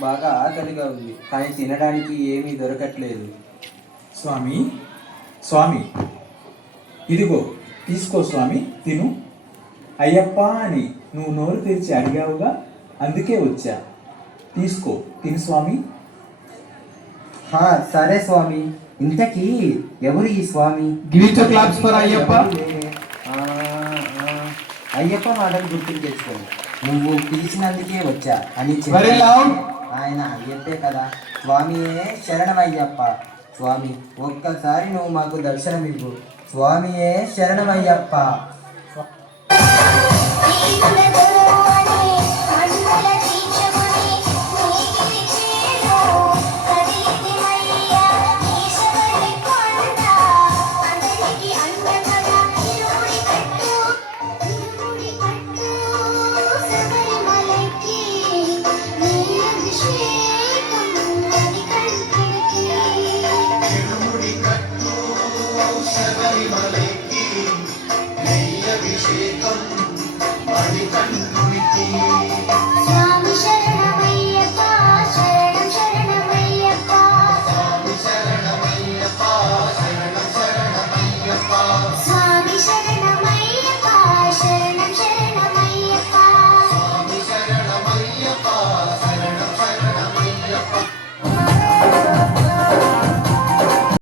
బాగా ఆకలిగా ఉంది, కానీ తినడానికి ఏమీ దొరకట్లేదు. స్వామి, స్వామి, ఇదిగో తీసుకో స్వామి, తిను. అయ్యప్ప అని నువ్వు నోరు తెరిచి అడిగావుగా, అందుకే వచ్చా. తీసుకో, తిను స్వామి. సరే స్వామి. ఇంతకీ ఎవరు ఈ స్వామి? Give it a claps for Ayyappa. Ayyappa మాటలు గుర్తుకు తెచ్చుకోండి. నువ్వు పిలిచినందుకే వచ్చా అని Very loud. ఆయన అయ్యప్పే కదా. స్వామియే శరణమయ్యప్ప. స్వామి, ఒక్కసారి నువ్వు మాకు దర్శనమివ్వు. స్వామియే శరణమయ్యప్ప.